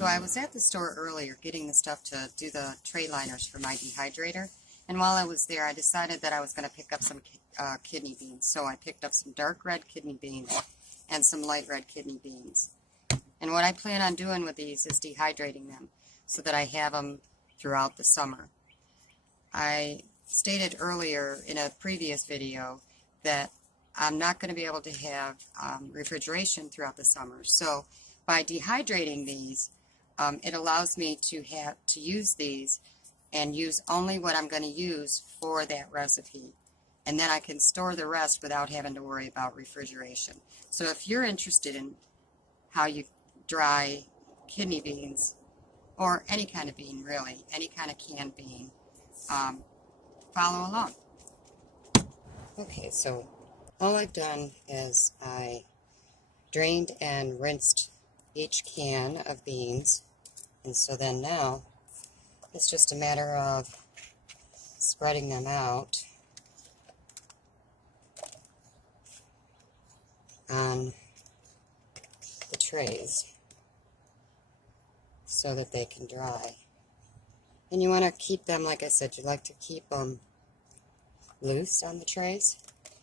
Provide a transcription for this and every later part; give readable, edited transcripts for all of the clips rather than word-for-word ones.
So I was at the store earlier getting the stuff to do the tray liners for my dehydrator, and while I was there I decided that I was going to pick up some kidney beans. So I picked up some dark red kidney beans and some light red kidney beans. And what I plan on doing with these is dehydrating them so that I have them throughout the summer. I stated earlier in a previous video that I'm not going to be able to have refrigeration throughout the summer. So by dehydrating these, it allows me to use these and use only what I'm going to use for that recipe. And then I can store the rest without having to worry about refrigeration. So if you're interested in how you dry kidney beans, or any kind of bean really, any kind of canned bean, follow along. Okay, so all I've done is I drained and rinsed each can of beans, and so then now it's just a matter of spreading them out on the trays so that they can dry. And you want to keep them, like I said, you like to keep them loose on the trays.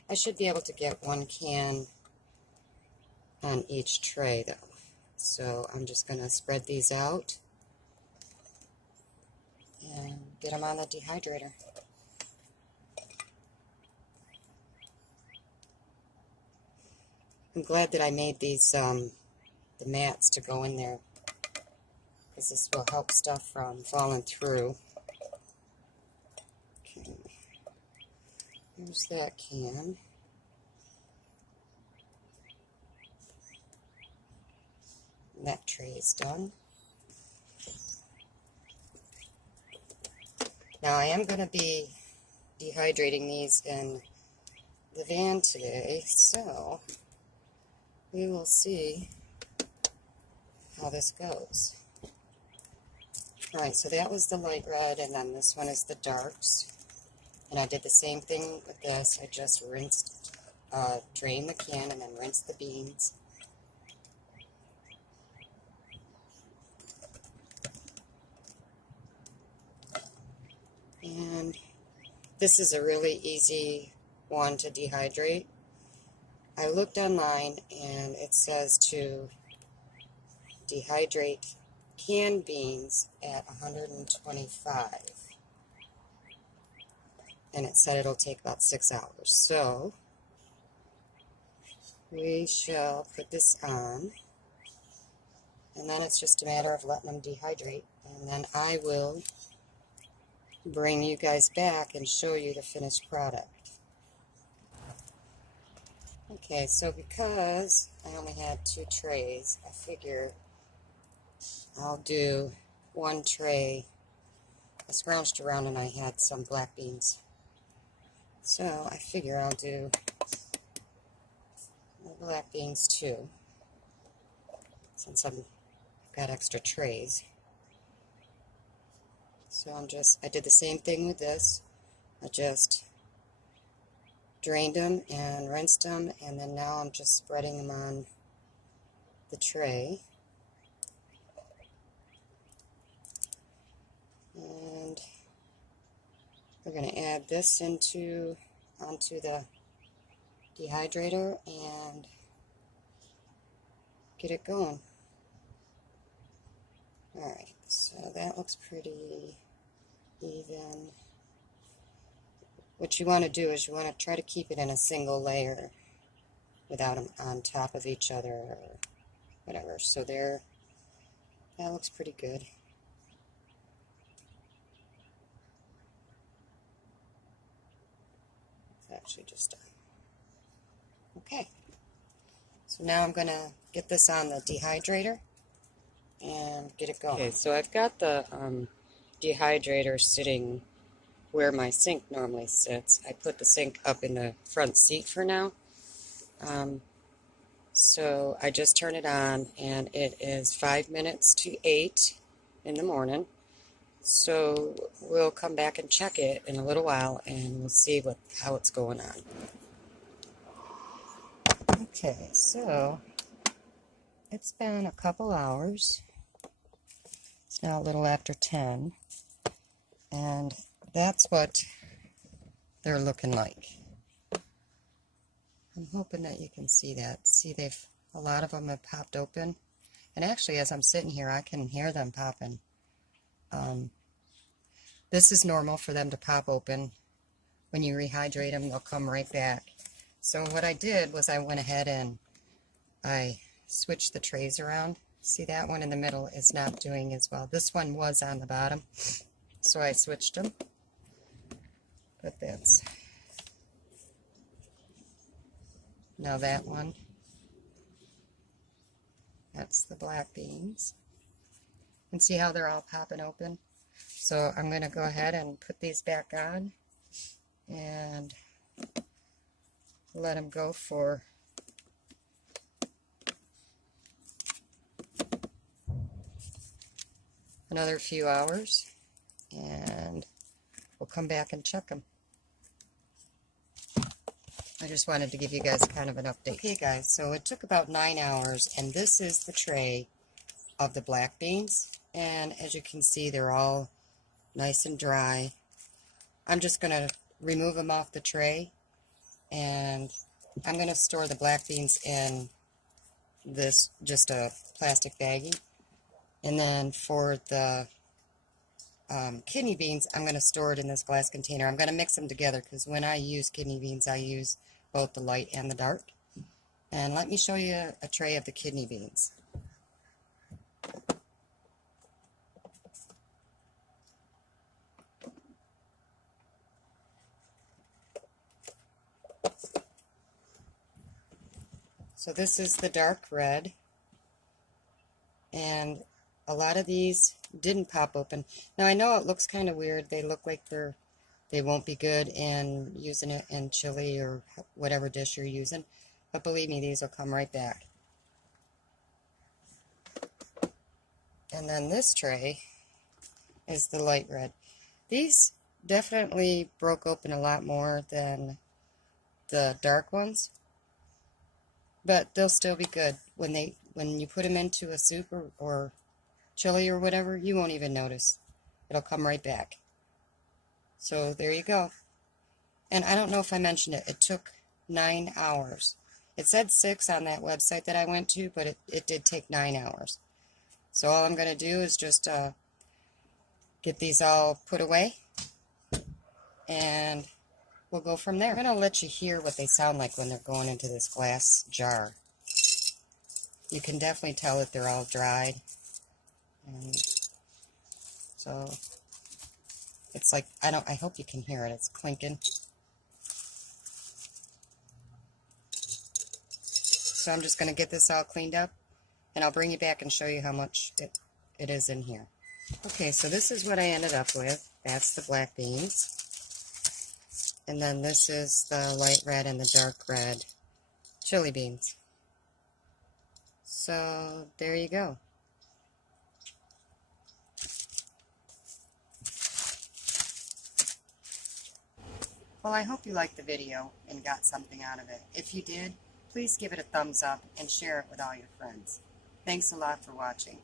I should be able to get one can on each tray though. So I'm just going to spread these out and get them on the dehydrator. I'm glad that I made these the mats to go in there, because this will help stuff from falling through. Okay, here's that can. And that tray is done. Now I am going to be dehydrating these in the van today, so we will see how this goes. Alright, so that was the light red, and then this one is the darks. And I did the same thing with this. I just rinsed, drained the can and then rinsed the beans. And this is a really easy one to dehydrate. I looked online and it says to dehydrate canned beans at 125. And it said it'll take about 6 hours. So we shall put this on, and then it's just a matter of letting them dehydrate, and then I will bring you guys back and show you the finished product. Okay, so because I only had 2 trays, I figure I'll do 1 tray. I scrounged around and I had some black beans. So I figure I'll do the black beans too, since I've got extra trays. So I did the same thing with this. I just drained them and rinsed them, and then now I'm just spreading them on the tray. And we're going to add this onto the dehydrator and get it going. Alright, so that looks pretty even. What you want to do is you want to try to keep it in a single layer without them on top of each other or whatever. So that looks pretty good. It's actually just done. Okay, so now I'm going to get this on the dehydrator and get it going. Okay, so I've got the dehydrator sitting where my sink normally sits. I put the sink up in the front seat for now. So I just turn it on, and it is 5 minutes to 8 in the morning. So we'll come back and check it in a little while, and we'll see how it's going on. Okay, so it's been a couple hours, It's now a little after 10, and that's what they're looking like. I'm hoping that you can see that. See, a lot of them have popped open, and actually as I'm sitting here I can hear them popping. This is normal for them to pop open. When you rehydrate them, they'll come right back. So what I did was I went ahead and I switched the trays around. See, that one in the middle is not doing as well. This one was on the bottom, so I switched them. But that's now that one. That's the black beans. And see how they're all popping open? So I'm going to go ahead and put these back on and let them go for another few hours, and we'll come back and check them. I just wanted to give you guys kind of an update. Okay guys, so it took about 9 hours, and this is the tray of the black beans, and as you can see they're all nice and dry. I'm just going to remove them off the tray, and I'm going to store the black beans in this, just a plastic baggie. And then for the kidney beans, I'm going to store it in this glass container. I'm going to mix them together because when I use kidney beans, I use both the light and the dark. And let me show you a tray of the kidney beans. So this is the dark red, and a lot of these didn't pop open. Now I know it looks kind of weird. They look like they won't be good in using it in chili or whatever dish you're using, but believe me, these will come right back. And then this tray is the light red. These definitely broke open a lot more than the dark ones, but they'll still be good. When you put them into a soup or chili or whatever, you won't even notice. It'll come right back. So there you go. And I don't know if I mentioned it, it took 9 hours. It said 6 on that website that I went to, but it did take 9 hours. So all I'm going to do is just get these all put away, and we'll go from there. I'm going to let you hear what they sound like when they're going into this glass jar. You can definitely tell that they're all dried. And so it's like, I hope you can hear it. It's clinking. So I'm just going to get this all cleaned up, and I'll bring you back and show you how much it is in here. Okay, so this is what I ended up with. That's the black beans. And then this is the light red and the dark red chili beans. So there you go. Well, I hope you liked the video and got something out of it. If you did, please give it a thumbs up and share it with all your friends. Thanks a lot for watching.